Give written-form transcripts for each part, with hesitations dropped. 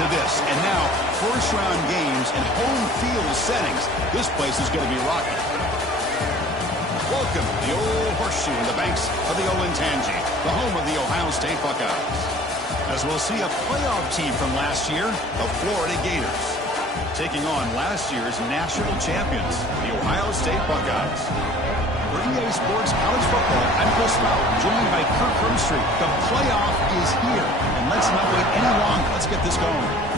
to this. And now, first-round games and home field settings. This place is going to be rocking. Welcome to the old horseshoe in the banks of the Olentangy, the home of the Ohio State Buckeyes. As we'll see a playoff team from last year, the Florida Gators, taking on last year's national champions, the Ohio State Buckeyes. For EA Sports College Football, I'm Chris Fowler, joined by Kirk Herbstreit. The playoff is here, and let's not wait any longer. Let's get this going.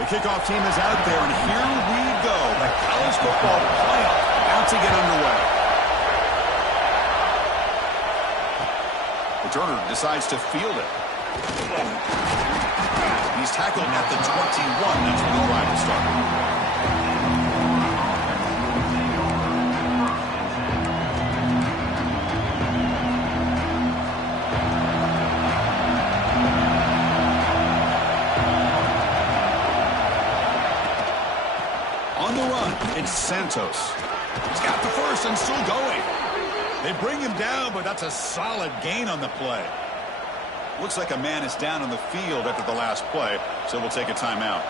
The kickoff team is out there, and here we go. The college football playoff about to get underway. Returner decides to field it. He's tackled at the 21. That's where the drive will start. It's Santos. He's got the first and still going. They bring him down, but that's a solid gain on the play. Looks like a man is down on the field after the last play, so we'll take a timeout.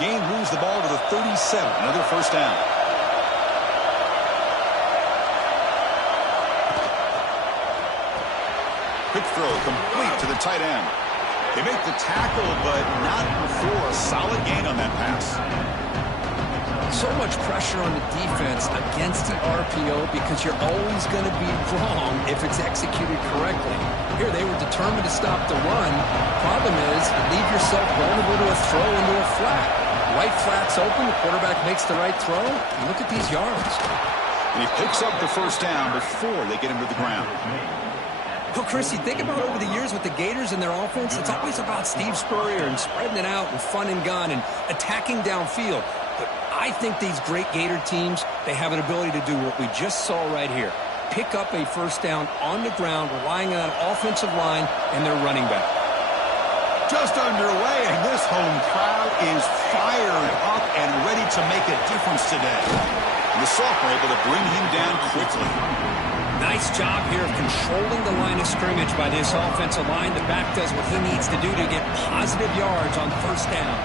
Gain moves the ball to the 37. Another first down. Quick throw complete to the tight end. They make the tackle, but not before a solid gain on that pass. So much pressure on the defense against the RPO because you're always going to be wrong if it's executed correctly. Here, they were determined to stop the run. Problem is, you leave yourself vulnerable to a throw into a flat. Right flat's open, the quarterback makes the right throw, and look at these yards. And he picks up the first down before they get him to the ground. Well, Chris, you think about over the years with the Gators and their offense, it's always about Steve Spurrier and spreading it out and fun and gun and attacking downfield. But I think these great Gator teams, they have an ability to do what we just saw right here. Pick up a first down on the ground, relying on an offensive line and their running back. Just underway, and this home crowd is fired up and ready to make a difference today. And the Sophomore able to bring him down quickly. Nice job here of controlling the line of scrimmage by this offensive line. The back does what he needs to do to get positive yards on first down.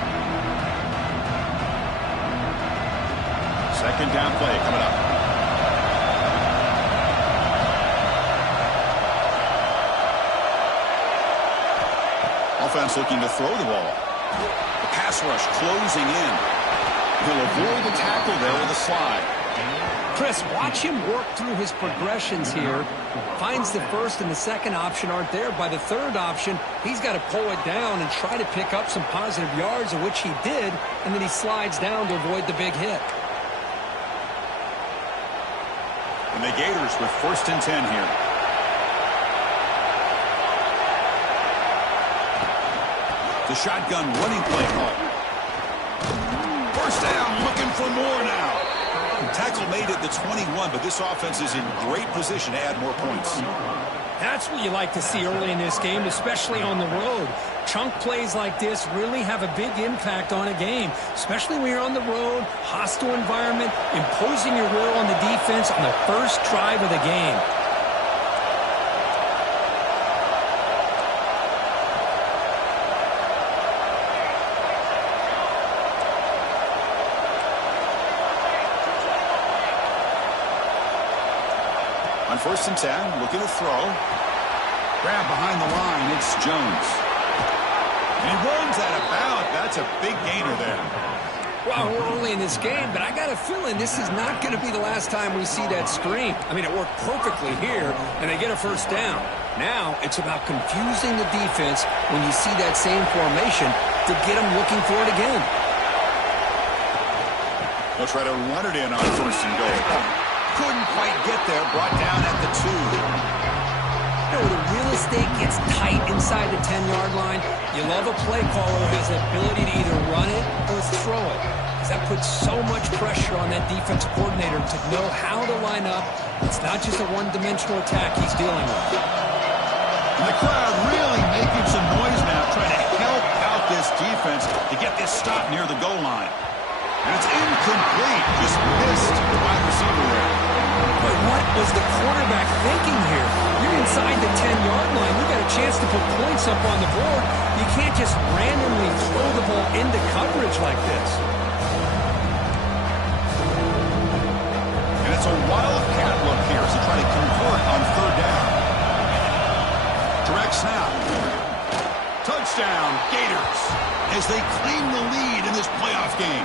Second down play coming up. Offense looking to throw the ball. The pass rush closing in. He'll avoid the tackle there with a slide. Chris, watch him work through his progressions here. Finds the first and the second option aren't there. By the third option, he's got to pull it down and try to pick up some positive yards, of which he did, and then he slides down to avoid the big hit. And the Gators with 1st and 10 here. The shotgun running play call. First down, looking for more now. Tackle made at the 21, but this offense is in great position to add more points. That's what you like to see early in this game, especially on the road. Chunk plays like this really have a big impact on a game, especially when you're on the road, hostile environment, imposing your will on the defense on the first drive of the game. On 1st and 10, looking to throw. Grab behind the line, it's Jones. And he runs out of bounds. That's a big gainer there. Well, we're early in this game, but I got a feeling this is not going to be the last time we see that screen. I mean, it worked perfectly here, and they get a first down. Now, it's about confusing the defense when you see that same formation to get them looking for it again. They'll try to run it in on 1st and goal. Couldn't quite get there, brought down at the 2. know, the real estate gets tight inside the 10-yard line, you love a play caller who has the ability to either run it or throw it. Because that puts so much pressure on that defensive coordinator to know how to line up. It's not just a one-dimensional attack he's dealing with. And the crowd really making some noise now, trying to help out this defense to get this stop near the goal line. And it's incomplete. Just missed the wide receiver there. But what was the quarterback thinking here? You're inside the 10-yard line. You got a chance to put points up on the board. You can't just randomly throw the ball into coverage like this. And it's a wildcat look here as they try to convert on third down. Direct snap. Touchdown, Gators, as they claim the lead in this playoff game.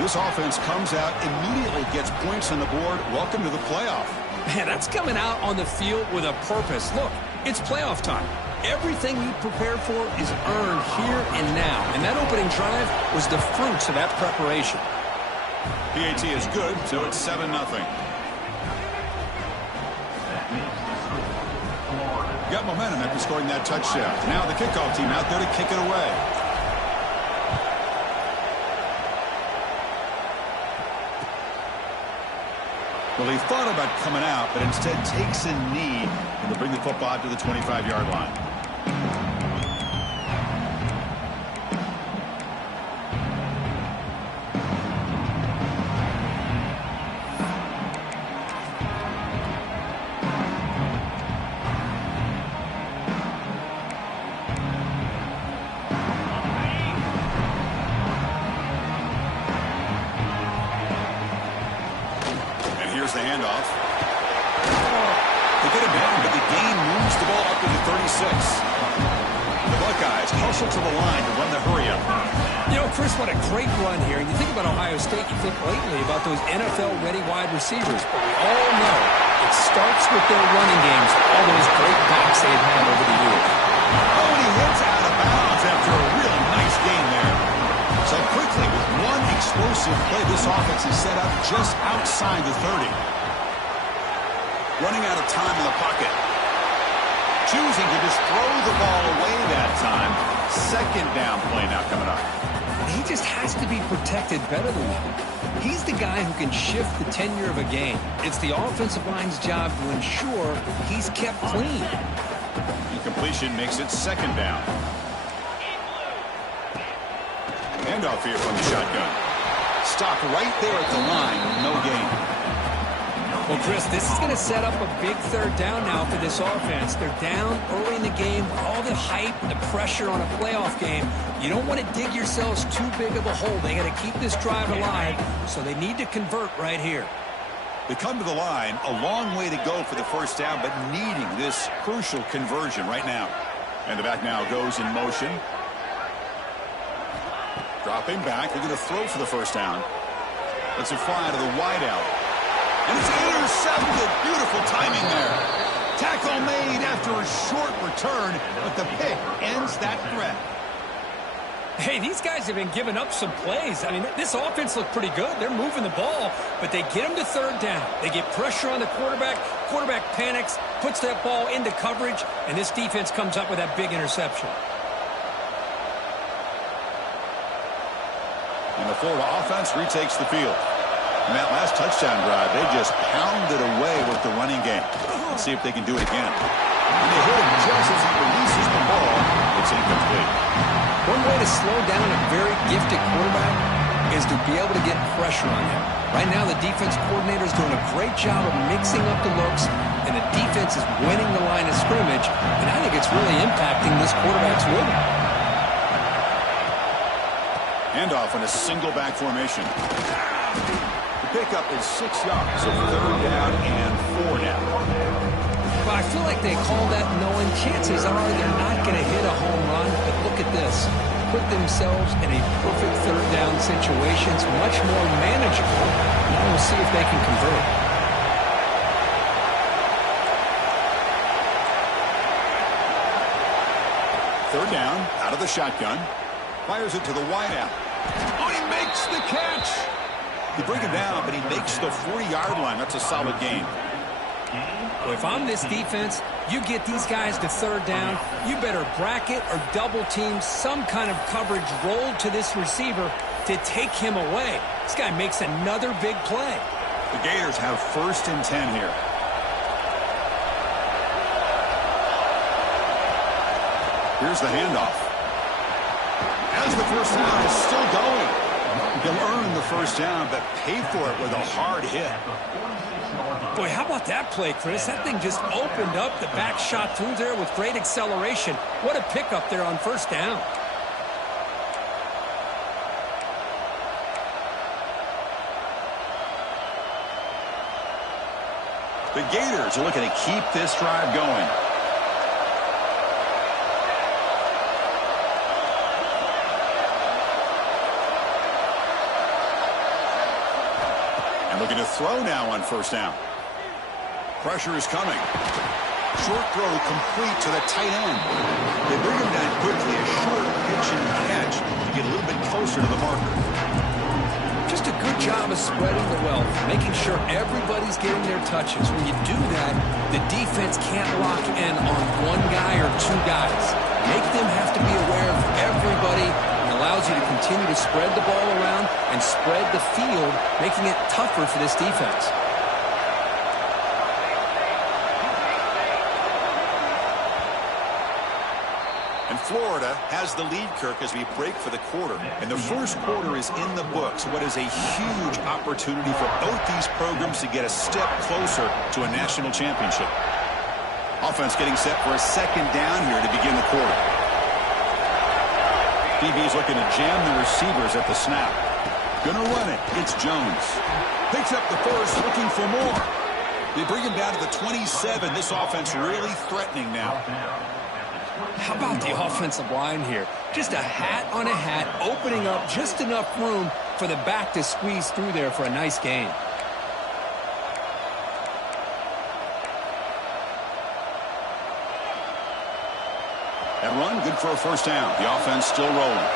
This offense comes out, immediately gets points on the board. Welcome to the playoff. Man, that's coming out on the field with a purpose. Look, it's playoff time. Everything you prepared for is earned here and now. And that opening drive was the fruits of that preparation. PAT is good, so it's 7-0. Got momentum after scoring that touchdown. Now the kickoff team out there to kick it away. Well, he thought about coming out, but instead takes a knee and will bring the football to the 25-yard line. Here's the handoff. They get him down, but the gain moves the ball up to the 36. The Buckeyes hustle to the line to run the hurry-up. You know, Chris, what a great run here. And you think about Ohio State, you think lately about those NFL-ready wide receivers. But we all know it starts with their running games, all those great backs they've had over the years. Oh, and he hits out of bounds after a really nice gain there. So quickly, with one explosive play, this offense is set up just outside the 30. Running out of time in the pocket. Choosing to just throw the ball away that time. Second down play now coming up. He just has to be protected better than that. He's the guy who can shift the tenure of a game. It's the offensive line's job to ensure he's kept clean. Incompletion makes it second down. Handoff here from the shotgun. Stop right there at the line. No gain. Well, Chris, this is going to set up a big third down now for this offense. They're down early in the game. All the hype, the pressure on a playoff game. You don't want to dig yourselves too big of a hole. They got to keep this drive alive, so they need to convert right here. They come to the line. A long way to go for the first down, but needing this crucial conversion right now. And the back now goes in motion. Dropping back. They're going to throw for the first down. Let's it fly to the wideout. And it's intercepted. Beautiful timing there. Tackle made after a short return, but the pick ends that threat. Hey, these guys have been giving up some plays. I mean, this offense looked pretty good. They're moving the ball, but they get them to third down. They get pressure on the quarterback. Quarterback panics, puts that ball into coverage, and this defense comes up with that big interception. And the Florida offense retakes the field. In that last touchdown drive, they just pounded away with the running game. Let's see if they can do it again. And they hit him just as he releases the ball. It's incomplete. One way to slow down a very gifted quarterback is to be able to get pressure on him. Right now, the defense coordinator is doing a great job of mixing up the looks, and the defense is winning the line of scrimmage, and I think it's really impacting this quarterback's rhythm. Handoff in a single back formation. The pickup is 6 yards, so third down and 4 now. Well, I feel like they call that knowing chances are they're not going to hit a home run, but look at this. Put themselves in a perfect third down situation. It's much more manageable. Now we'll see if they can convert. Third down, out of the shotgun. Fires it to the wideout. Oh, he makes the catch. They bring him down, but he makes the 40-yard line. That's a solid gain. Well, if I'm this defense, you get these guys to third down, you better bracket or double team some kind of coverage rolled to this receiver to take him away. This guy makes another big play. The Gators have 1st and 10 here. Here's the handoff. As the first down is still going. He'll earn the first down, but pay for it with a hard hit. Boy, how about that play, Chris? That thing just opened up. The back shot through there with great acceleration. What a pickup there on first down. The Gators are looking to keep this drive going. And looking to throw now on first down. Pressure is coming. Short throw complete to the tight end. They bring him down quickly. A short pitch and catch to get a little bit closer to the marker. Just a good job of spreading the wealth, making sure everybody's getting their touches. When you do that, the defense can't lock in on one guy or two guys. Make them have to be aware of everybody. It allows you to continue to spread the ball around and spread the field, making it tougher for this defense. Florida has the lead, Kirk, as we break for the quarter. And the first quarter is in the books. What is a huge opportunity for both these programs to get a step closer to a national championship. Offense getting set for a second down here to begin the quarter. DB's looking to jam the receivers at the snap. Gonna run it. It's Jones. Picks up the first, looking for more. They bring him down to the 27. This offense really threatening now. How about the offensive line here? Just a hat on a hat, opening up just enough room for the back to squeeze through there for a nice gain. That run, good for a first down. The offense still rolling.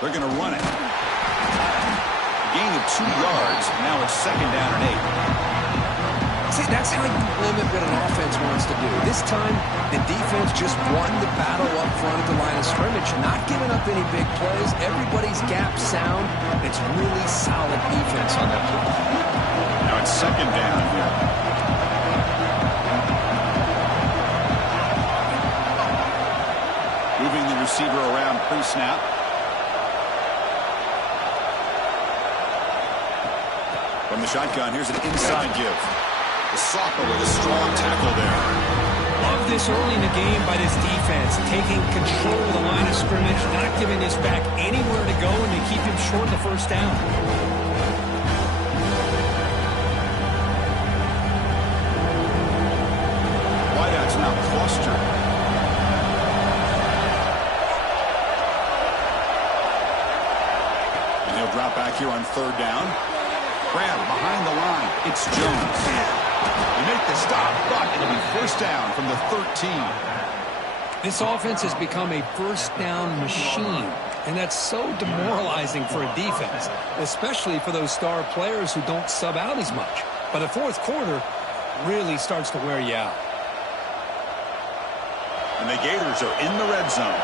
They're going to run it. Gain of 2 yards. Now it's second down and 8. See, that's how you limit what an offense wants to do. This time, the defense just won the battle up front at the line of scrimmage, not giving up any big plays. Everybody's gap sound. It's really solid defense on that play. Now it's second down here. Moving the receiver around pre-snap. From the shotgun, here's an inside give. The Soccer with a strong tackle there. Love this early in the game by this defense, taking control of the line of scrimmage, not giving this back anywhere to go, and to keep him short of the first down. Wideouts now clustered. And he'll drop back here on third down. Grab behind the line. It's Jones. They make the stop, but it'll be first down from the 13. This offense has become a first down machine, and that's so demoralizing for a defense, especially for those star players who don't sub out as much. But the fourth quarter really starts to wear you out. And the Gators are in the red zone.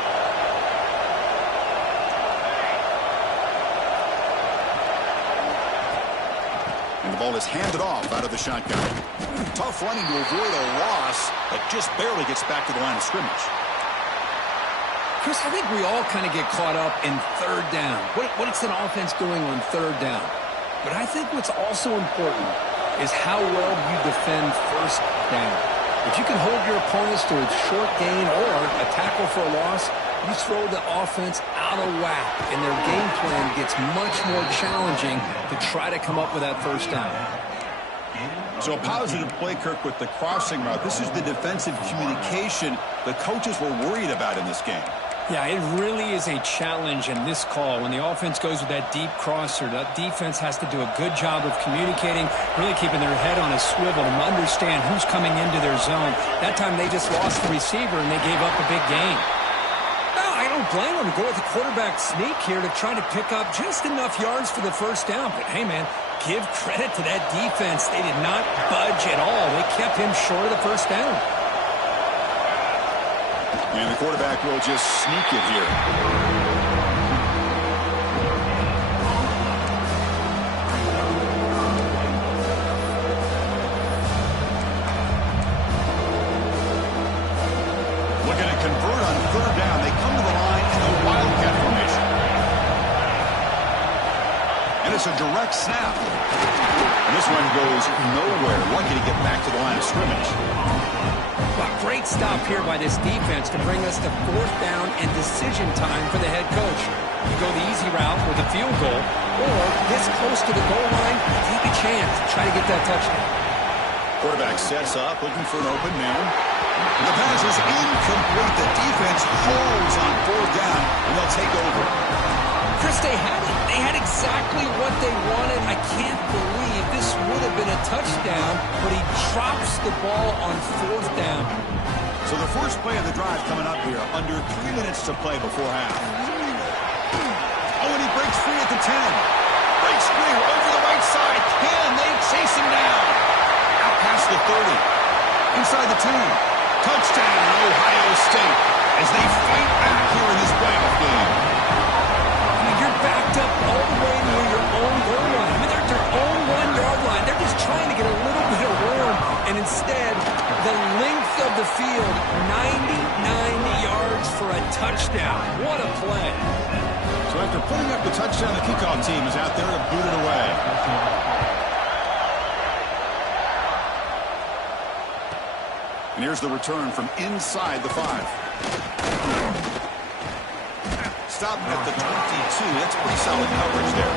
And the ball is handed off out of the shotgun. Tough running to avoid a loss, but just barely gets back to the line of scrimmage. Chris, I think we all kind of get caught up in third down. What's an offense doing on third down? But I think what's also important is how well you defend first down. If you can hold your opponents to a short gain or a tackle for a loss, you throw the offense out of whack, and their game plan gets much more challenging to try to come up with that first down. So a positive play, Kirk, with the crossing route. This is the defensive communication the coaches were worried about in this game. Yeah, it really is a challenge in this call. When the offense goes with that deep crosser, that defense has to do a good job of communicating, really keeping their head on a swivel and understand who's coming into their zone. That time they just lost the receiver and they gave up a big gain. No, I don't blame him. Go with the quarterback sneak here to try to pick up just enough yards for the first down. But, hey, man, give credit to that defense. They did not budge at all. They kept him short of the first down. And the quarterback will just sneak it here. Looking to convert on third down. They come to the line in a wildcat formation. And it's a direct snap. And this one goes nowhere. Lucky to get back to the line of scrimmage. Well, great stop here by this defense to bring us to fourth down and decision time for the head coach. You go the easy route with a field goal, or this close to the goal line, take a chance, try to get that touchdown. Quarterback sets up, looking for an open man. The pass is incomplete. The defense holds on fourth down, and they'll take over. Chris, they had it. They had exactly what they wanted. I can't believe this would have been a touchdown, but he drops the ball on fourth down. So the first play of the drive coming up here, under 3 minutes to play before half. Oh, and he breaks free at the 10. Breaks free over the right side. Can they chase him down? Out past the 30. Inside the 10. Touchdown, Ohio State, as they fight back here in this playoff game. You're backed up all the way near your own goal line. I mean, they're at their own 1-yard line. They're just trying to get a little bit of room, and instead, the length of the field, 99 yards for a touchdown. What a play. So after putting up the touchdown, the kickoff team is out there to boot it away. And here's the return from inside the 5. Stop at the 22. That's pretty solid coverage there.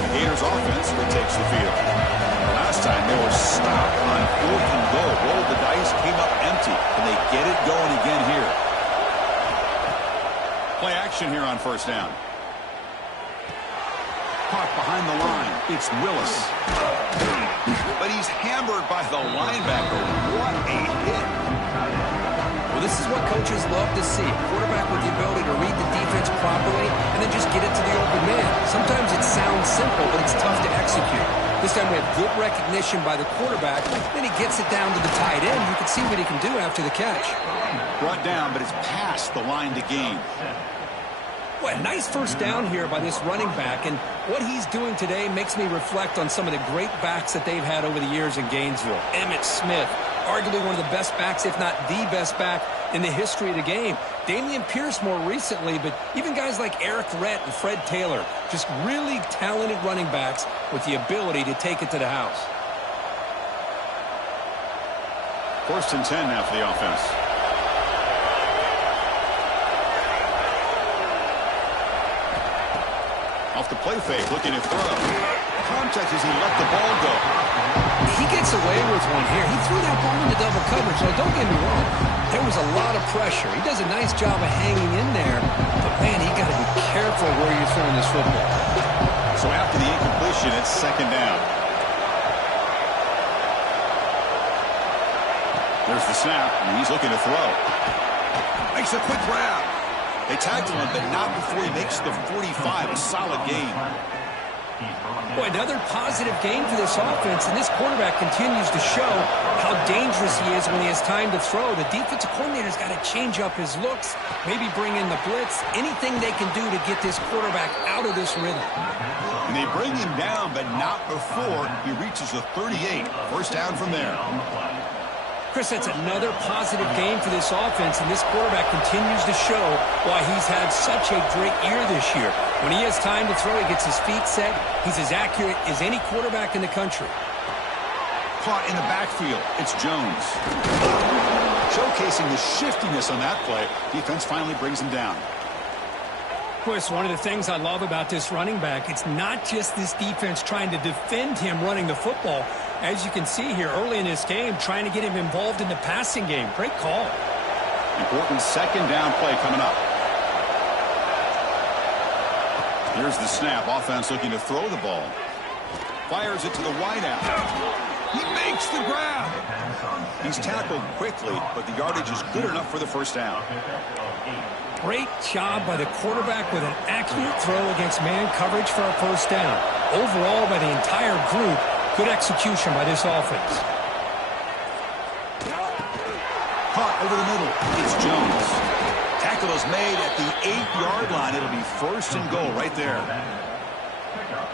The Gators offense retakes the field. Last time they were stopped on 4th and goal. Rolled the dice, came up empty. And they get it going again here. Play action here on first down. Caught behind the line. It's Willis. But he's hammered by the linebacker. What a hit. Well, this is what coaches love to see. Quarterback with the ability to read the defense properly and then just get it to the open man. Sometimes it sounds simple, but it's tough to execute. This time we have good recognition by the quarterback. Then he gets it down to the tight end. You can see what he can do after the catch. Brought down, but it's past the line to gain. Boy, a nice first down here by this running back, and what he's doing today makes me reflect on some of the great backs that they've had over the years in Gainesville. Emmitt Smith, arguably one of the best backs, if not the best back in the history of the game. Damian Pierce more recently, but even guys like Eric Rett and Fred Taylor, just really talented running backs with the ability to take it to the house. 1st and 10 now for the offense. Off the play fake, looking to throw. Contact as he let the ball go. He gets away with one here. He threw that ball into double coverage. Now, don't get me wrong. There was a lot of pressure. He does a nice job of hanging in there. But, man, you got to be careful where you're throwing this football. So after the incompletion, it's 2nd down. There's the snap, and he's looking to throw. Makes a quick grab. They tackled him, but not before he makes the 45. A solid game. Boy, another positive game for this offense, and this quarterback continues to show how dangerous he is when he has time to throw. The defensive coordinator's got to change up his looks, maybe bring in the blitz, anything they can do to get this quarterback out of this rhythm. And they bring him down, but not before he reaches the 38. First down from there. Chris, that's another positive game for this offense, and this quarterback continues to show why he's had such a great year this year. When he has time to throw, he gets his feet set. He's as accurate as any quarterback in the country. Caught in the backfield. It's Jones. Showcasing the shiftiness on that play. Defense finally brings him down. Chris, one of the things I love about this running back, it's not just this defense trying to defend him running the football. As you can see here early in this game, trying to get him involved in the passing game. Great call. Important 2nd down play coming up. Here's the snap. Offense looking to throw the ball. Fires it to the wideout. He makes the grab. He's tackled quickly, but the yardage is good enough for the first down. Great job by the quarterback with an accurate throw against man coverage for a first down. Overall, by the entire group, good execution by this offense. Caught over the middle. It's Jones. Tackle is made at the 8-yard line. It'll be first and goal right there.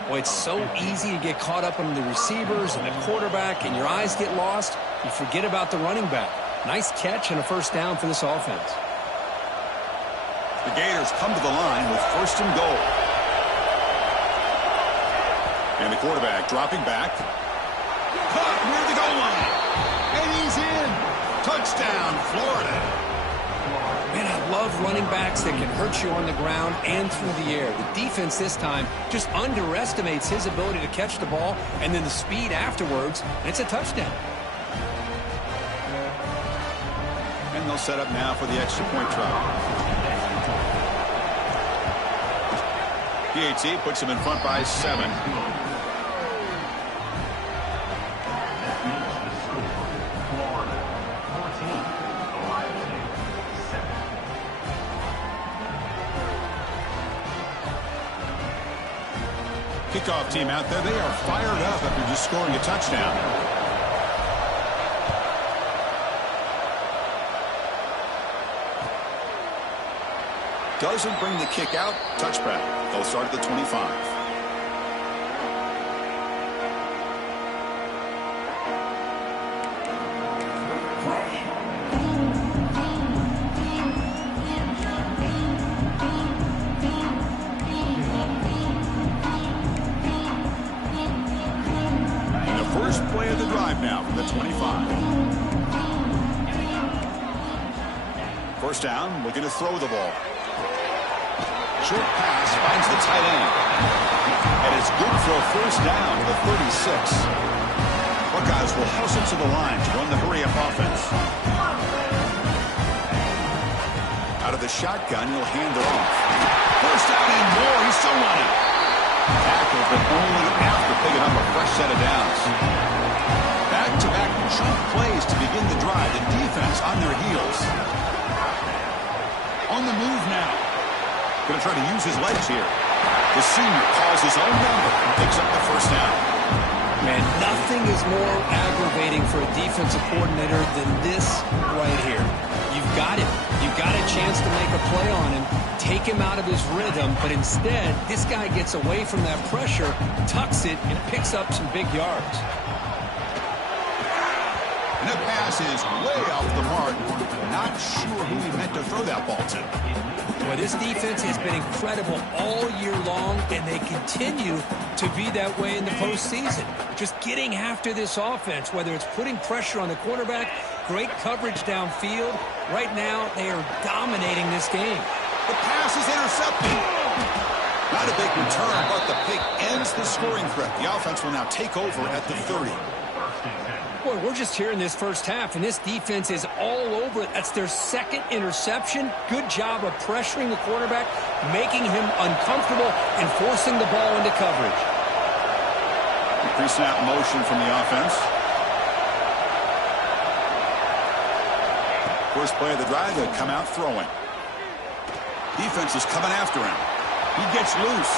Well, it's so easy to get caught up on the receivers and the quarterback, and your eyes get lost. You forget about the running back. Nice catch and a first down for this offense. The Gators come to the line with first and goal. And the quarterback dropping back. Caught near the goal line. And he's in. Touchdown, Florida. Man, I love running backs that can hurt you on the ground and through the air. The defense this time just underestimates his ability to catch the ball and then the speed afterwards, and it's a touchdown. And they'll set up now for the extra point try. PAT puts him in front by 7. Kickoff team out there. They are fired up after just scoring a touchdown. Doesn't bring the kick out. Touchback. They'll start at the 25. Now from the 25. First down, looking to throw the ball. Short pass finds the tight end. And it's good for a first down to the 36. Buckeyes will hustle to the line to run the hurry-up offense. Out of the shotgun, he'll hand it off. First down and more. He's still running. Tackled, but only after picking up a fresh set of downs. Back-to-back chunk plays to begin the drive. The defense on their heels. On the move now. Going to try to use his legs here. The senior calls his own number and picks up the first down. Man, nothing is more aggravating for a defensive coordinator than this right here. You've got him. You've got a chance to make a play on him, take him out of his rhythm, but instead, this guy gets away from that pressure, tucks it, and picks up some big yards. And the pass is way off the mark. Not sure who he meant to throw that ball to. Well, this defense has been incredible all year long, and they continue to be that way in the postseason. Just getting after this offense, whether it's putting pressure on the quarterback, great coverage downfield. Right now, they are dominating this game. The pass is intercepted. Not a big return, but the pick ends the scoring threat. The offense will now take over at the 30. Boy, we're just here in this first half, and this defense is all over it. That's their second interception. Good job of pressuring the quarterback, making him uncomfortable, and forcing the ball into coverage. Pre-snap motion from the offense. First play of the drive, they come out throwing. Defense is coming after him. He gets loose.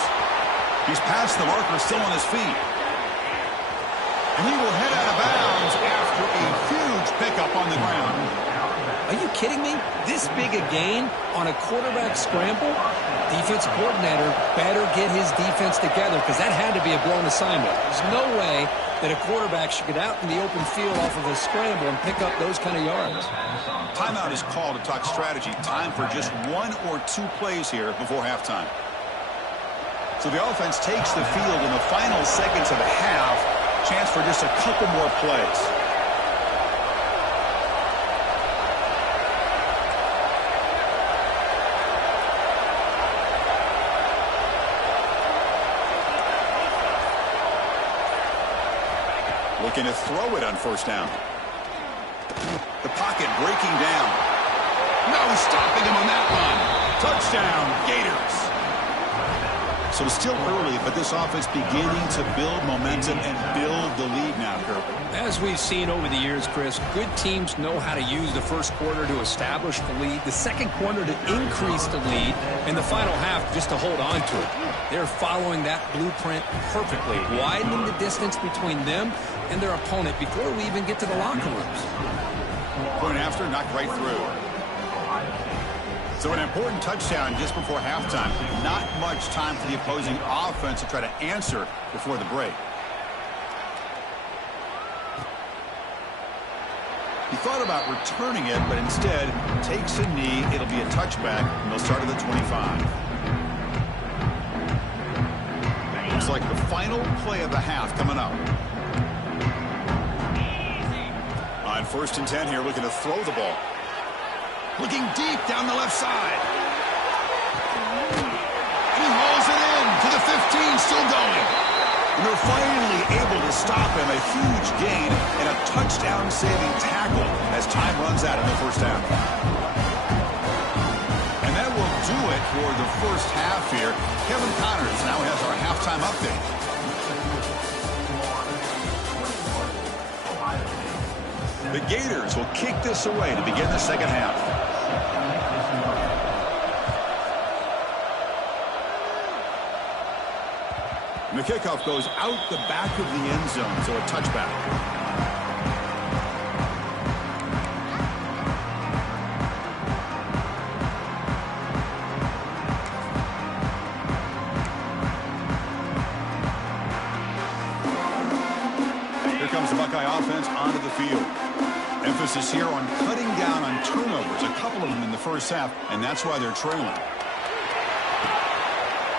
He's past the marker, still on his feet. And he will head out of bounds after a huge pickup on the ground. Are you kidding me? This big a gain on a quarterback scramble? Defensive coordinator better get his defense together because that had to be a blown assignment. There's no way that a quarterback should get out in the open field off of a scramble and pick up those kind of yards. Timeout is called to talk strategy. Time for just 1 or 2 plays here before halftime. So the offense takes the field in the final seconds of the half. Chance for just a couple more plays. Looking to throw it on first down. The pocket breaking down. No stopping him on that run. Touchdown, Gators. So still early, but this offense beginning to build momentum and build the lead now, Kirk. As we've seen over the years, Chris, good teams know how to use the first quarter to establish the lead, the second quarter to increase the lead, and the final half just to hold on to it. They're following that blueprint perfectly, widening the distance between them and their opponent before we even get to the locker rooms. Point after, knocked right through. So an important touchdown just before halftime. Not much time for the opposing offense to try to answer before the break. He thought about returning it, but instead takes a knee. It'll be a touchback, and they'll start at the 25. Looks like the final play of the half coming up. On 1st and 10 here, looking to throw the ball. Looking deep down the left side. And he hauls it in to the 15, still going. And they're finally able to stop him. A huge gain and a touchdown-saving tackle as time runs out in the first half. And that will do it for the first half here. Kevin Connors now has our halftime update. The Gators will kick this away to begin the second half. And the kickoff goes out the back of the end zone, so a touchback. Here comes the Buckeye offense onto the field. Emphasis here on cutting down on turnovers, a couple of them in the first half, and that's why they're trailing.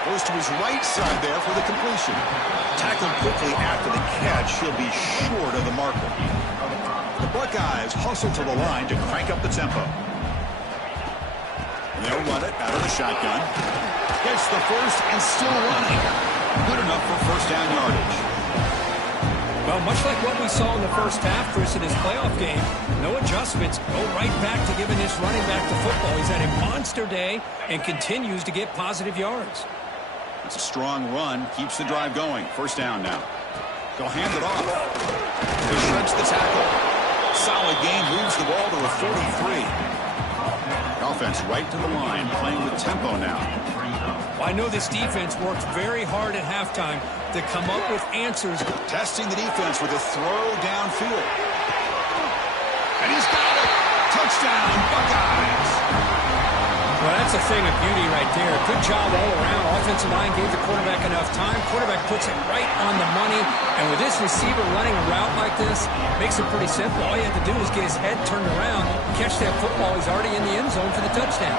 Goes to his right side there for the completion. Tackled quickly after the catch. He'll be short of the marker. The Buckeyes hustle to the line to crank up the tempo. And they'll run it out of the shotgun. Gets the first and still running. Good enough for first down yardage. Well, much like what we saw in the first half, Chris, in his playoff game, no adjustments. Go right back to giving this running back the football. He's had a monster day and continues to get positive yards. It's a strong run. Keeps the drive going. First down now. They'll hand it off. He shreds the tackle. Solid gain. Moves the ball to the 43. The offense right to the line. Playing with tempo now. Well, I know this defense worked very hard at halftime to come up with answers. Testing the defense with a throw downfield. And he's got it. Touchdown, Buckeyes. Well, that's a thing of beauty right there. Good job all around. Offensive line gave the quarterback enough time. Quarterback puts it right on the money. And with this receiver running a route like this, makes it pretty simple. All you have to do is get his head turned around, catch that football. He's already in the end zone for the touchdown.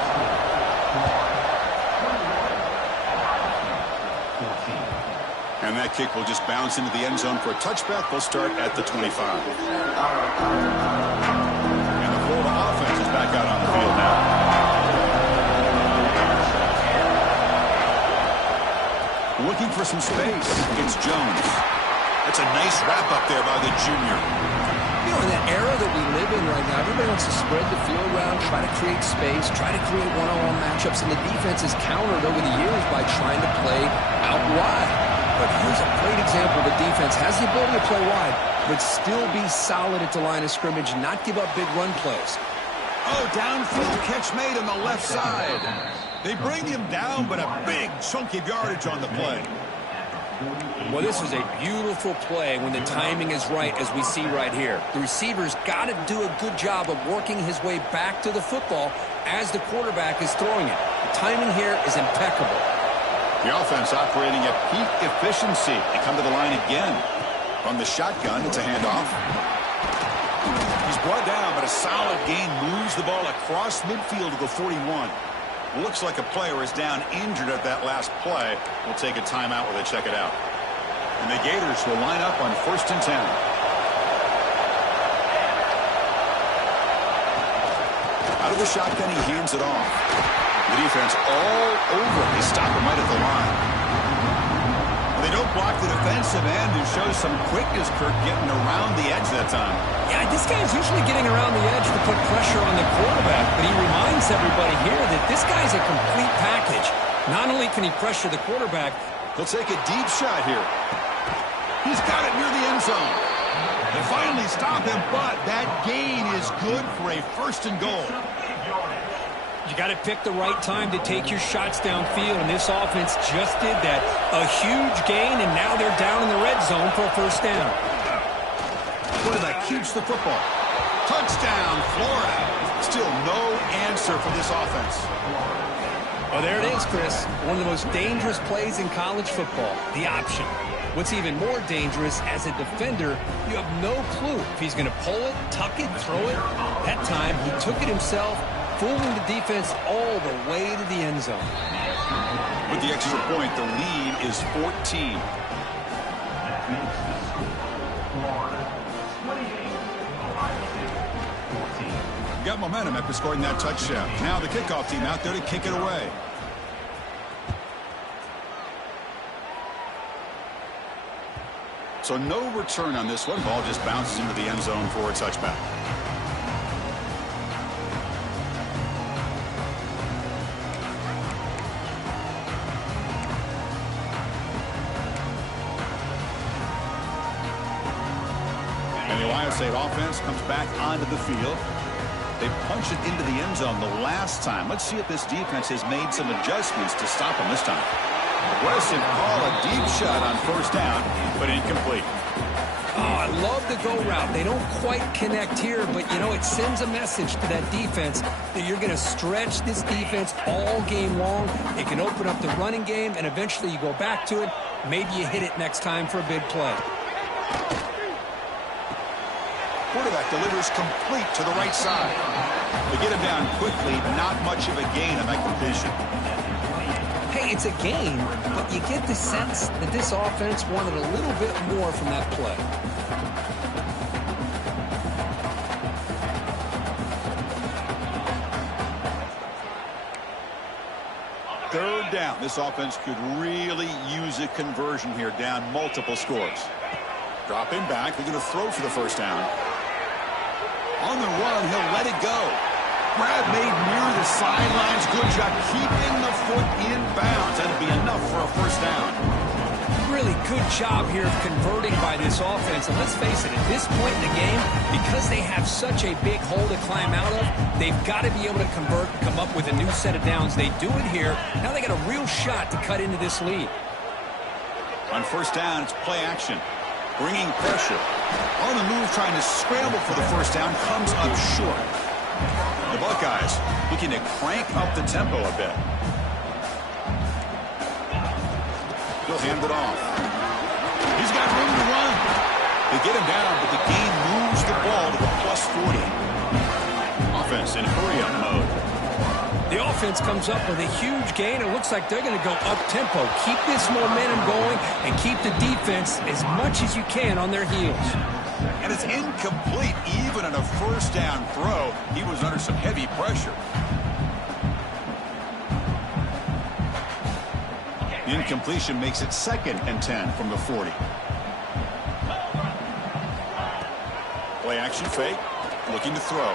And that kick will just bounce into the end zone for a touchback. They'll start at the 25. And the Florida offense is back out on the field now. Looking for some space. It's Jones. That's a nice wrap-up there by the junior. You know, in that era that we live in right now, everybody wants to spread the field around, try to create space, try to create one-on-one matchups, and the defense is countered over the years by trying to play out wide. But here's a great example. The defense has the ability to play wide, but still be solid at the line of scrimmage, not give up big run plays. Oh, downfield catch made on the left side. They bring him down, but a big chunk of yardage on the play. Well, this is a beautiful play when the timing is right, as we see right here. The receiver's got to do a good job of working his way back to the football as the quarterback is throwing it. The timing here is impeccable. The offense operating at peak efficiency. They come to the line again. From the shotgun, it's a handoff. He's brought down, but a solid gain moves the ball across midfield to the 41. Looks like a player is down injured at that last play. We'll take a timeout while they check it out. And the Gators will line up on 1st and 10. Out of the shotgun, he hands it off. The defense all over him. They stop him right at the line. They don't block the defensive end, who shows some quickness, Kirk, getting around the edge that time. Yeah, this guy's usually getting around the edge to put pressure on the quarterback, but he reminds everybody here that this guy's a complete package. Not only can he pressure the quarterback, he'll take a deep shot here. He's got it near the end zone. They finally stop him, but that gain is good for a 1st and goal. you got to pick the right time to take your shots downfield, and this offense just did that. A huge gain, and now they're down in the red zone for a 1st down. Quarterback keeps the football. Touchdown, Florida. Still no answer for this offense. Well, there it is, Chris. One of the most dangerous plays in college football, the option. What's even more dangerous, as a defender, you have no clue if he's going to pull it, tuck it, throw it. That time, he took it himself, fooling the defense all the way to the end zone. With the extra point, the lead is 14. Got momentum after scoring that touchdown. Now the kickoff team out there to kick it away. So no return on this one. Ball just bounces into the end zone for a touchback. And the Ohio State offense comes back onto the field. They punch it into the end zone the last time. Let's see if this defense has made some adjustments to stop them this time. Aggressive call, a deep shot on 1st down, but incomplete. Oh, I love the go route. They don't quite connect here, but, you know, it sends a message to that defense that you're going to stretch this defense all game long. It can open up the running game, and eventually you go back to it. Maybe you hit it next time for a big play. Quarterback delivers complete to the right side. They get him down quickly, not much of a gain on that completion. Hey, it's a gain, but you get the sense that this offense wanted a little bit more from that play. 3rd down. This offense could really use a conversion here, down multiple scores. Drop him back. They're going to throw for the 1st down. On the run, he'll let it go. Grab made near the sidelines. Good job keeping the foot in bounds. That'll be enough for a 1st down. Really good job here of converting by this offense. And let's face it, at this point in the game, because they have such a big hole to climb out of, they've got to be able to convert and come up with a new set of downs. They do it here. Now they got a real shot to cut into this lead. On 1st down, it's play action. Bringing pressure. On the move, trying to scramble for the 1st down, comes up short. The Buckeyes looking to crank up the tempo a bit. He'll hand it off. He's got room to run. They get him down, but the gain moves the ball to the +40. Offense in hurry-up mode. The offense comes up with a huge gain. It looks like they're going to go up-tempo. Keep this momentum going and keep the defense as much as you can on their heels. And it's incomplete. Even on a 1st down throw, he was under some heavy pressure. The incompletion makes it 2nd and 10 from the 40. Play action fake. Looking to throw.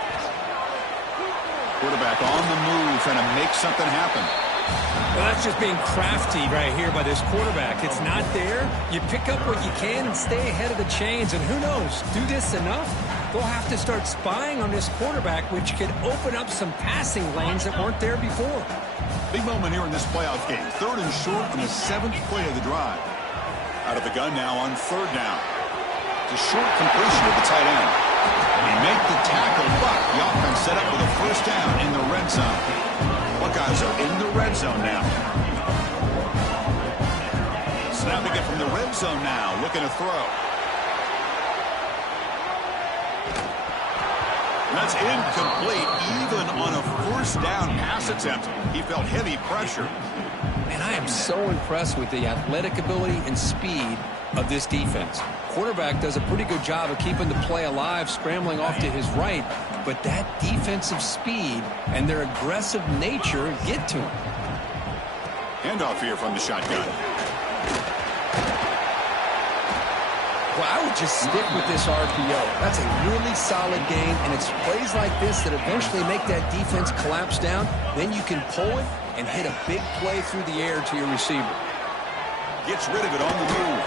Quarterback on the move, trying to make something happen. Well, that's just being crafty right here by this quarterback. It's not there. You pick up what you can and stay ahead of the chains. And who knows, do this enough, they'll have to start spying on this quarterback, which could open up some passing lanes that weren't there before. Big moment here in this playoff game. 3rd and short on the 7th play of the drive. Out of the gun now on 3rd down. It's a short completion of the tight end. They make the tackle, but the offense set up with a 1st down in the red zone. Buckeyes are in the red zone now. Snapping it from the red zone now, looking to throw. That's incomplete, even on a 1st down pass attempt. He felt heavy pressure. And I am so impressed with the athletic ability and speed of this defense. Quarterback does a pretty good job of keeping the play alive, scrambling off to his right, but that defensive speed and their aggressive nature get to him. Handoff here from the shotgun. Well, I to just stick with this RPO. That's a really solid game, and it's plays like this that eventually make that defense collapse down. Then you can pull it and hit a big play through the air to your receiver. Gets rid of it on the move.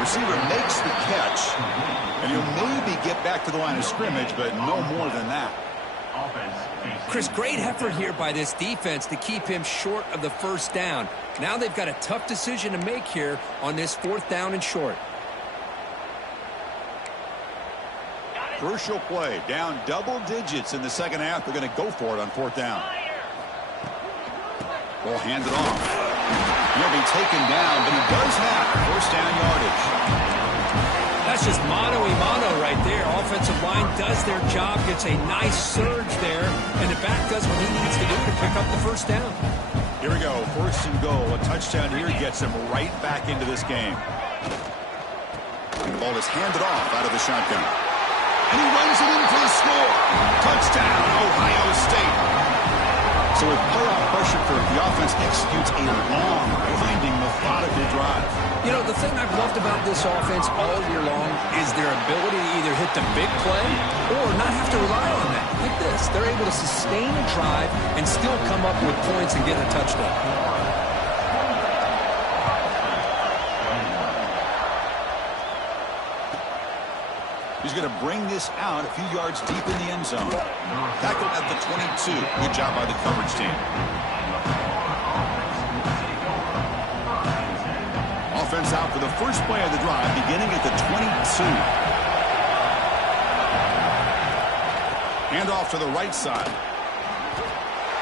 Receiver makes the catch, and he'll maybe get back to the line of scrimmage, but no more than that. Chris, great effort here by this defense to keep him short of the first down. Now they've got a tough decision to make here on this 4th down and short. Crucial play, down double digits in the second half. They're going to go for it on 4th down. Ball handed off. He'll be taken down, but he does have 1st down yardage. That's just mano-a-mano right there. Offensive line does their job, gets a nice surge there, and the back does what he needs to do to pick up the 1st down. Here we go, 1st and goal. A touchdown here gets him right back into this game. And the ball is handed off out of the shotgun. And he runs it in for the score. Touchdown, Ohio State. So with playoff pressure for the offense executes a long, winding, methodical drive. You know, the thing I've loved about this offense all year long is their ability to either hit the big play or not have to rely on that. Like this, they're able to sustain a drive and still come up with points and get a touchdown. He's going to bring this out a few yards deep in the end zone. Tackled at the 22. Good job by the coverage team. Offense out for the first play of the drive, beginning at the 22. Hand off to the right side.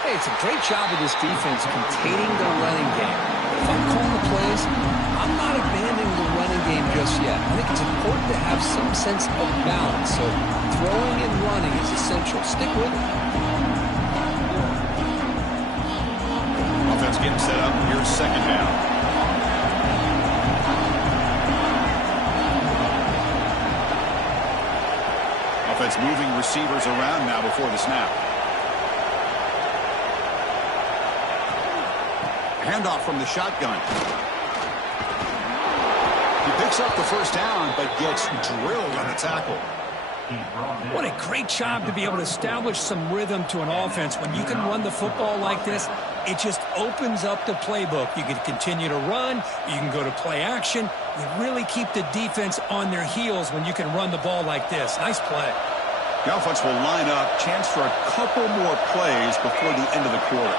Hey, it's a great job of this defense containing the running game. If I'm calling the plays, I'm not abandoning the running game just yet. I think it's important to have some sense of balance. So throwing and running is essential. Stick with it. Offense getting set up. Here's 2nd down. Offense moving receivers around now before the snap. Handoff from the shotgun. He picks up the 1st down, but gets drilled on the tackle. What a great job to be able to establish some rhythm to an offense. When you can run the football like this, it just opens up the playbook. You can continue to run. You can go to play action. You really keep the defense on their heels when you can run the ball like this. Nice play. The offense will line up. Chance for a couple more plays before the end of the quarter.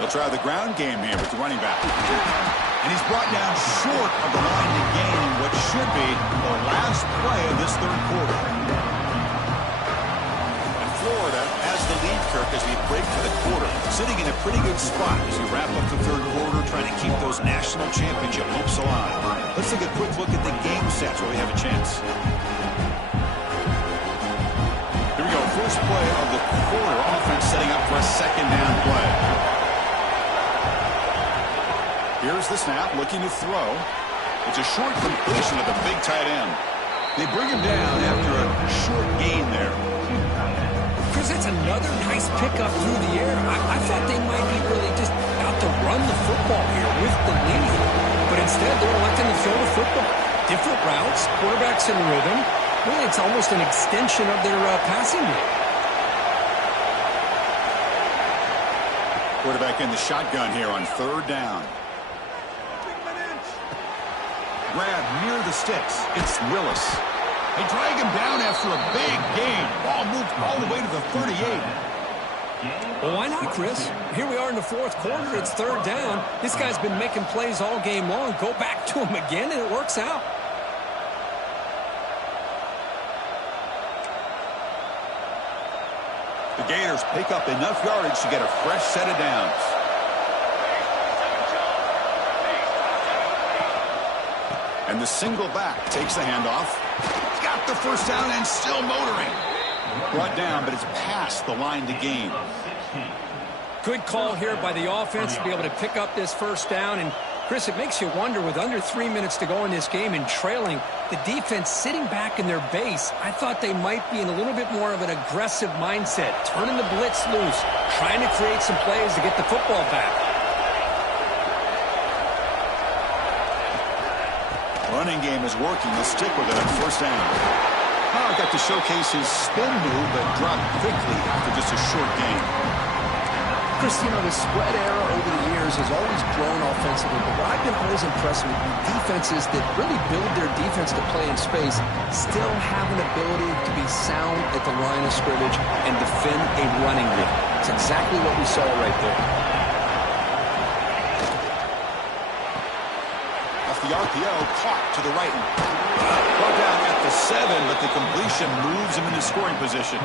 They'll try the ground game here with the running back. And he's brought down short of the line to gain what should be the last play of this 3rd quarter. And Florida has the lead, Kirk, as we break for the quarter. Sitting in a pretty good spot as we wrap up the 3rd quarter, trying to keep those national championship hopes alive. Let's take a quick look at the game sets where we have a chance. Here we go, first play of the quarter. Offense setting up for a 2nd down play. Here's the snap, looking to throw. It's a short completion of the big tight end. They bring him down after a short gain there. Chris, that's another nice pickup through the air. I thought they might be really just out to run the football here with the lead. But instead, they're electing to throw the football. Different routes, quarterbacks in rhythm. Really, it's almost an extension of their passing game. Quarterback in the shotgun here on 3rd down. Grab near the sticks. It's Willis. They drag him down after a big gain. Ball moved all the way to the 38. Well, why not, Chris? Here we are in the 4th quarter. It's 3rd down. This guy's been making plays all game long. Go back to him again, and it works out. The Gators pick up enough yardage to get a fresh set of downs. And the single back takes the handoff. He's got the 1st down and still motoring. Brought down, but it's past the line to gain. Good call here by the offense to be able to pick up this 1st down. And, Chris, it makes you wonder, with under 3 minutes to go in this game and trailing, the defense sitting back in their base, I thought they might be in a little bit more of an aggressive mindset, turning the blitz loose, trying to create some plays to get the football back. Well, running game is working. They'll stick with it on first down. Oh, got to showcase his spin move, but dropped quickly after just a short gain. Chris, you know, the spread era over the years has always grown offensively, but what I've been always impressed with defenses that really build their defense to play in space still have an ability to be sound at the line of scrimmage and defend a running game. It's exactly what we saw right there. Off the RPO, caught to the right. Brought down at the 7, but the completion moves him into scoring position.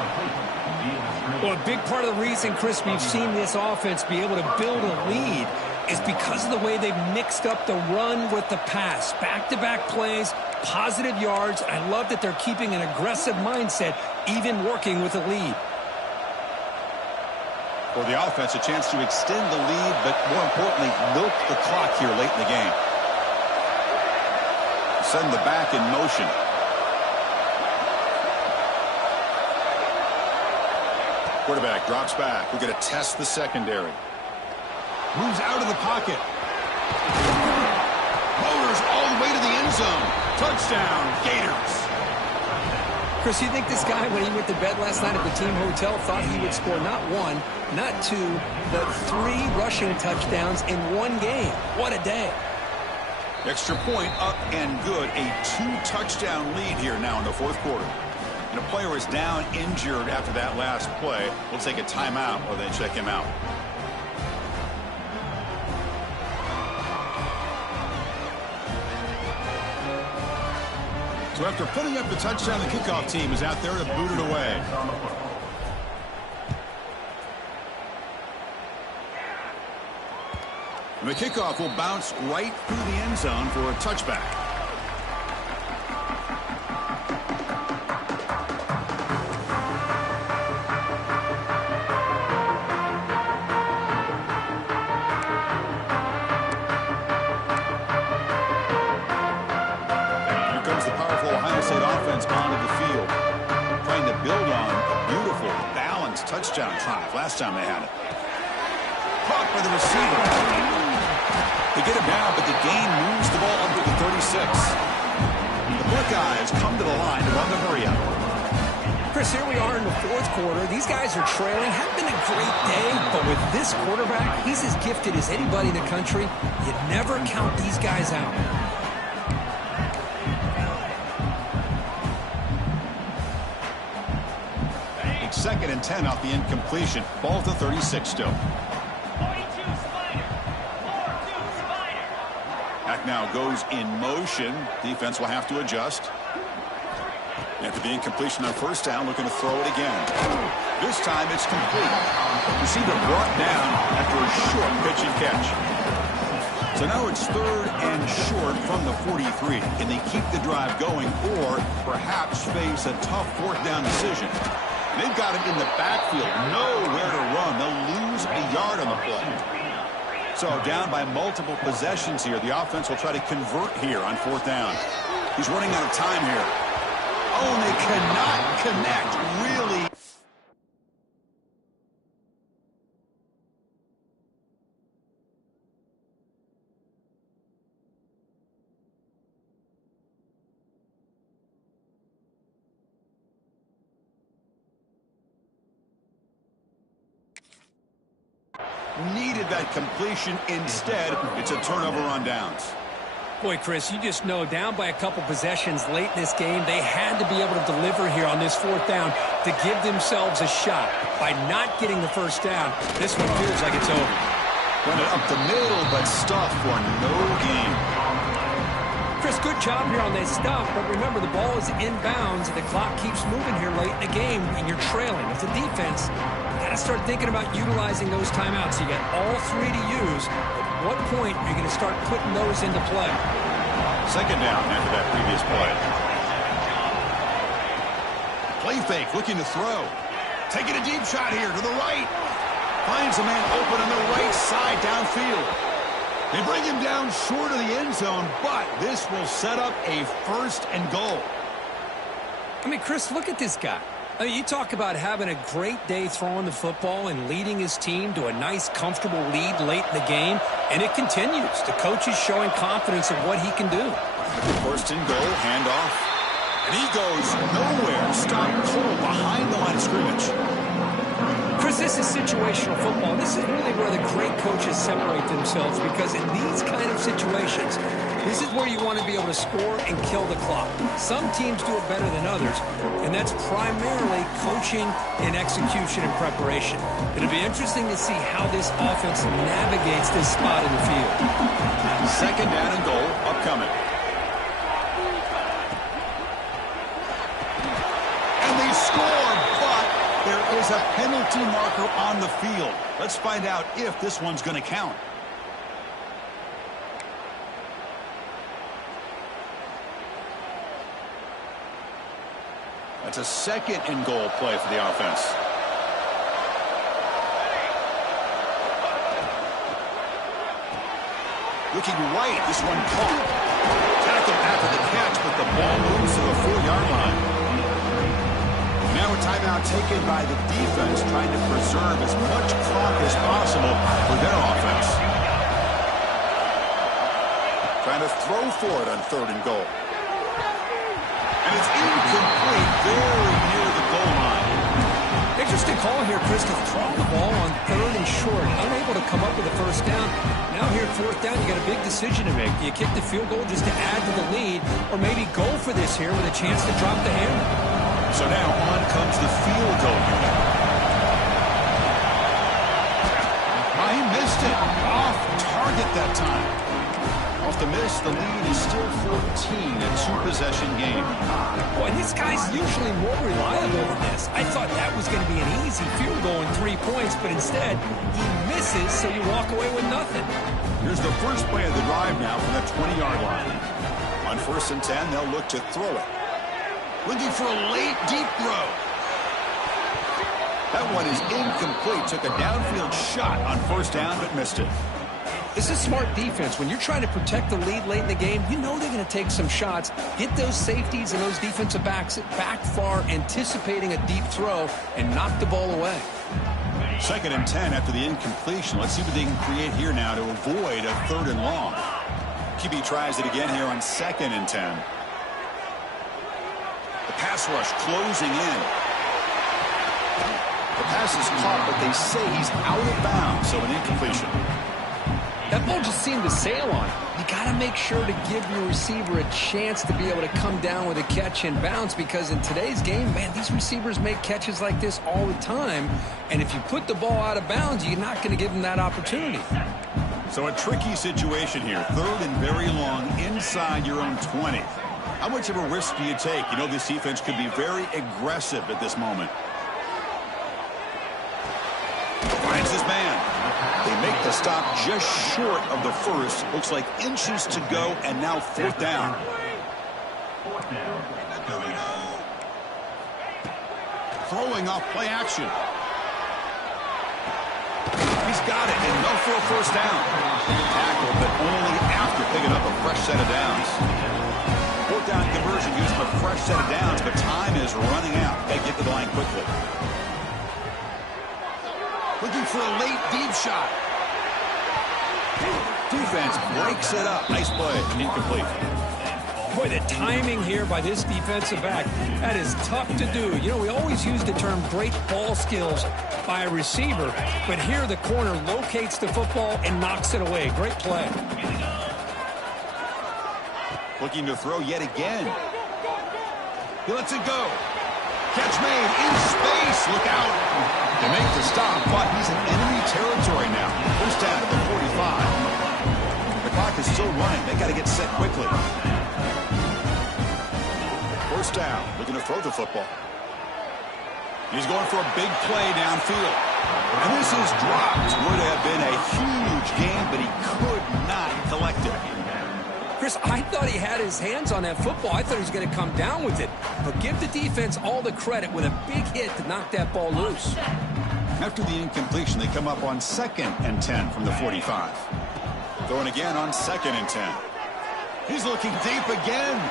Well, a big part of the reason, Chris, we've seen this offense be able to build a lead is because of the way they've mixed up the run with the pass. Back-to-back plays, positive yards. I love that they're keeping an aggressive mindset, even working with a lead. For the offense, a chance to extend the lead, but more importantly, milk the clock here late in the game. Send the back in motion. Quarterback drops back. We're going to test the secondary. Moves out of the pocket. Motors all the way to the end zone. Touchdown, Gators. Chris, you think this guy, when he went to bed last night at the team hotel, thought he would score not 1, not 2, but 3 rushing touchdowns in one game? What a day. Extra point up and good. A 2-touchdown lead here now in the fourth quarter. And a player is down injured after that last play. We'll take a timeout or then check him out. So after putting up the touchdown, the kickoff team is out there to boot it away. And the kickoff will bounce right through the end zone for a touchback. Here comes the powerful Ohio State offense onto the field, trying to build on a beautiful, balanced touchdown drive last time they had it. Caught by the receiver. They get him down, but the gain moves the ball up to the 36. The Buckeyes come to the line to run the hurry-up. Chris, here we are in the fourth quarter. These guys are trailing. Had been a great day, but with this quarterback, he's as gifted as anybody in the country. You never count these guys out. It's 2nd and 10 off the incompletion. Ball to 36 still. Now goes in motion. Defense will have to adjust. After the incompletion on first down, looking to throw it again. This time it's complete. Receiver brought down after a short pitch and catch. So now it's 3rd and short from the 43. Can they keep the drive going or perhaps face a tough 4th down decision? They've got him in the backfield. Nowhere to run. They'll lose a yard on the play. So down by multiple possessions here. The offense will try to convert here on 4th down. He's running out of time here. Oh, and they cannot connect. Really. Needed that completion. Instead, it's a turnover on downs. Boy, Chris, you just know down by a couple possessions late in this game, they had to be able to deliver here on this 4th down to give themselves a shot. By not getting the first down, this one feels like it's over. Run it up the middle, but stuff for no gain. Chris, good job here on this stuff, but remember the ball is inbounds and the clock keeps moving here late in the game and you're trailing. As a defense, you got to start thinking about utilizing those timeouts. You got all 3 to use. At what point are you going to start putting those into play? 2nd down after that previous play. Play fake, looking to throw. Taking a deep shot here to the right. Finds a man open on the right side downfield. They bring him down short of the end zone, but this will set up a 1st and goal. I mean, Chris, look at this guy. I mean, you talk about having a great day throwing the football and leading his team to a nice, comfortable lead late in the game, and it continues. The coach is showing confidence in what he can do. First and goal, handoff. And he goes nowhere. Stop cold behind the line of scrimmage. Chris, this is situational football. This is really where the great coaches separate themselves, because in these kind of situations, this is where you want to be able to score and kill the clock. Some teams do it better than others, and that's primarily coaching and execution and preparation. It'll be interesting to see how this offense navigates this spot in the field. Second down and goal, upcoming. And they score, but there is a penalty marker on the field. Let's find out if this one's going to count. That's a second and goal play for the offense. Looking right, this one caught. Tackled after the catch, but the ball moves to the 4-yard line. Now a timeout taken by the defense, trying to preserve as much clock as possible for their offense. Trying to throw for it on third and goal. And it's incomplete, very near the goal line. Interesting call here, Chris, to throw the ball on third and short. Unable to come up with a first down. Now here at fourth down, you got a big decision to make. Do you kick the field goal just to add to the lead, or maybe go for this here with a chance to drop the hammer? So now on comes the field goal unit. He missed it. Off target that time. Off the miss, the lead is still 14, a two-possession game. Boy, this guy's usually more reliable than this. I thought that was going to be an easy field goal in 3 points, but instead, he misses, so you walk away with nothing. Here's the first play of the drive now from the 20-yard line. On first and 10, they'll look to throw it. Looking for a late, deep throw. That one is incomplete. Took a downfield shot on first down, but missed it. This is smart defense. When you're trying to protect the lead late in the game, you know they're going to take some shots, get those safeties and those defensive backs back far, anticipating a deep throw, and knock the ball away. Second and 10 after the incompletion. Let's see what they can create here now to avoid a third and long. QB tries it again here on second and 10. The pass rush closing in. The pass is caught, but they say he's out of bounds, so an incompletion. That ball just seemed to sail on. You got to make sure to give your receiver a chance to be able to come down with a catch and bounce, because in today's game, man, these receivers make catches like this all the time. And if you put the ball out of bounds, you're not going to give them that opportunity. So a tricky situation here. Third and very long inside your own 20. How much of a risk do you take? You know, this defense could be very aggressive at this moment. Finds his man. They make the stop just short of the first. Looks like inches to go, and now fourth down. Throwing off play action. He's got it, enough for a first down. Tackle, but only after picking up a fresh set of downs. Fourth down conversion used for a fresh set of downs, but time is running out. They get to the line quickly. Looking for a late deep shot. Defense breaks it up. Nice play. Incomplete. Boy, the timing here by this defensive back, that is tough to do. You know, we always use the term great ball skills by a receiver, but here the corner locates the football and knocks it away. Great play. Looking to throw yet again. He lets it go. Catch made in space. Look out. They make the stop, but he's in enemy territory now. First down at the 45. The clock is still running. They got to get set quickly. First down. Looking to throw the football. He's going for a big play downfield. And this is dropped. Would have been a huge game, but he could not collect it. Chris, I thought he had his hands on that football. I thought he was going to come down with it. But give the defense all the credit with a big hit to knock that ball loose. After the incompletion, they come up on second and 10 from the 45. Throwing again on second and 10. He's looking deep again.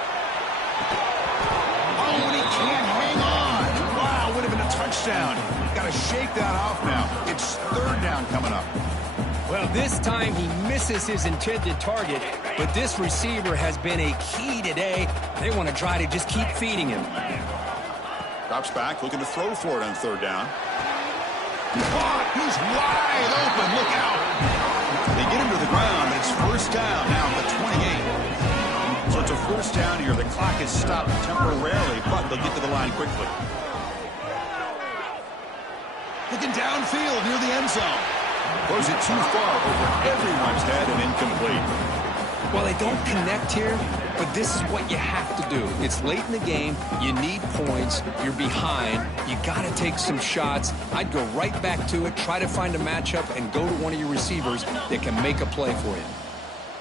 Oh, and he can't hang on. Wow, would have been a touchdown. Got to shake that off now. It's third down coming up. Well, this time he misses his intended target, but this receiver has been a key today. They want to try to just keep feeding him. Drops back, looking to throw for it on third down. Caught! He's wide open. Look out! They get him to the ground, and it's first down now at the 28. So it's a first down here. The clock is stopped temporarily, but they'll get to the line quickly. Looking downfield near the end zone. Throws it too far over everyone's head and incomplete. Well, they don't connect here, but this is what you have to do. It's late in the game. You need points. You're behind. You got to take some shots. I'd go right back to it, try to find a matchup, and go to one of your receivers that can make a play for you.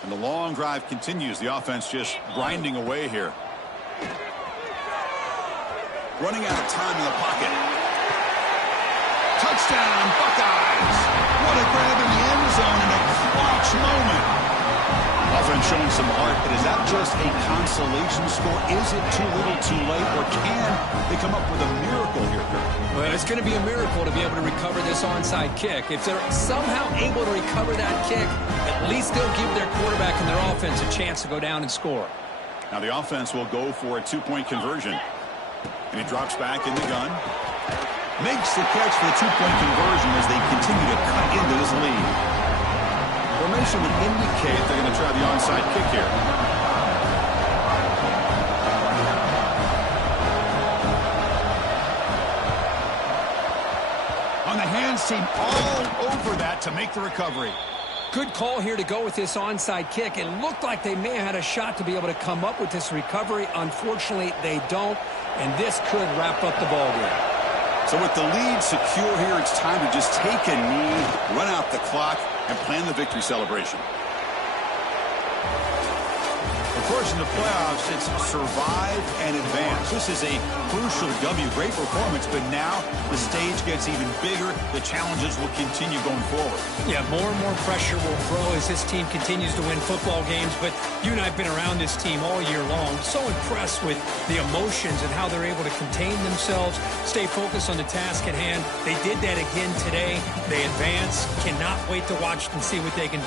And the long drive continues. The offense just grinding away here. Running out of time in the pocket. Touchdown, Buckeyes! What a grab in the end zone in a clutch moment. Offense showing some heart, but is that just a consolation score? Is it too little too late, or can they come up with a miracle here? Well, it's going to be a miracle to be able to recover this onside kick. If they're somehow able to recover that kick, at least they'll give their quarterback and their offense a chance to go down and score. Now the offense will go for a two-point conversion. And he drops back in the gun. Makes the catch for the two-point conversion as they continue to cut into this lead. Formation would indicate they're going to try the onside kick here. On the hands team, all over that to make the recovery. Good call here to go with this onside kick. It looked like they may have had a shot to be able to come up with this recovery. Unfortunately, they don't, and this could wrap up the ballgame. So with the lead secure here, it's time to just take a knee, run out the clock, and plan the victory celebration. Of course, in the playoffs, it's survive and advance. This is a crucial W. Great performance, but now the stage gets even bigger. The challenges will continue going forward. Yeah, more and more pressure will grow as this team continues to win football games, but you and I have been around this team all year long. So impressed with the emotions and how they're able to contain themselves, stay focused on the task at hand. They did that again today. They advance. Cannot wait to watch and see what they can do.